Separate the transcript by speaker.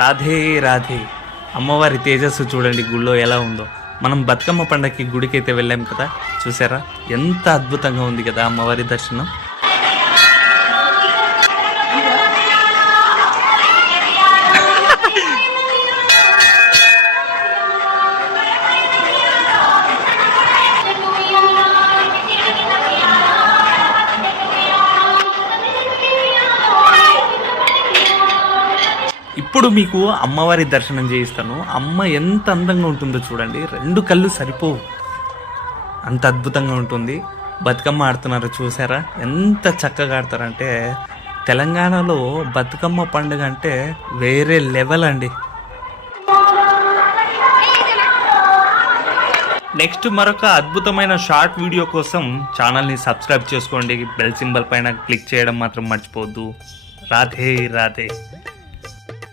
Speaker 1: రాధే రాధే. అమ్మవారి తేజస్సు చూడండి గుళ్ళో ఎలా ఉందో. మనం బతుకమ్మ పండగకి గుడికి అయితే వెళ్ళాం కదా చూసారా? ఎంత అద్భుతంగా ఉంది కదా అమ్మవారి దర్శనం. ఇప్పుడు మీకు అమ్మవారి దర్శనం చేయిస్తాను. అమ్మ ఎంత అందంగా ఉంటుందో చూడండి. రెండు కళ్ళు సరిపోవు. అంత అద్భుతంగా ఉంటుంది. బతుకమ్మ ఆడుతున్నారు చూసారా? ఎంత చక్కగా ఆడతారంటే తెలంగాణలో బతుకమ్మ పండుగ అంటే వేరే లెవెల్ అండి. నెక్స్ట్ మరొక అద్భుతమైన షార్ట్ వీడియో కోసం ఛానల్ని సబ్స్క్రైబ్ చేసుకోండి. బెల్ సింబల్ పైన క్లిక్ చేయడం మాత్రం మర్చిపోవద్దు. రాధే రాధే.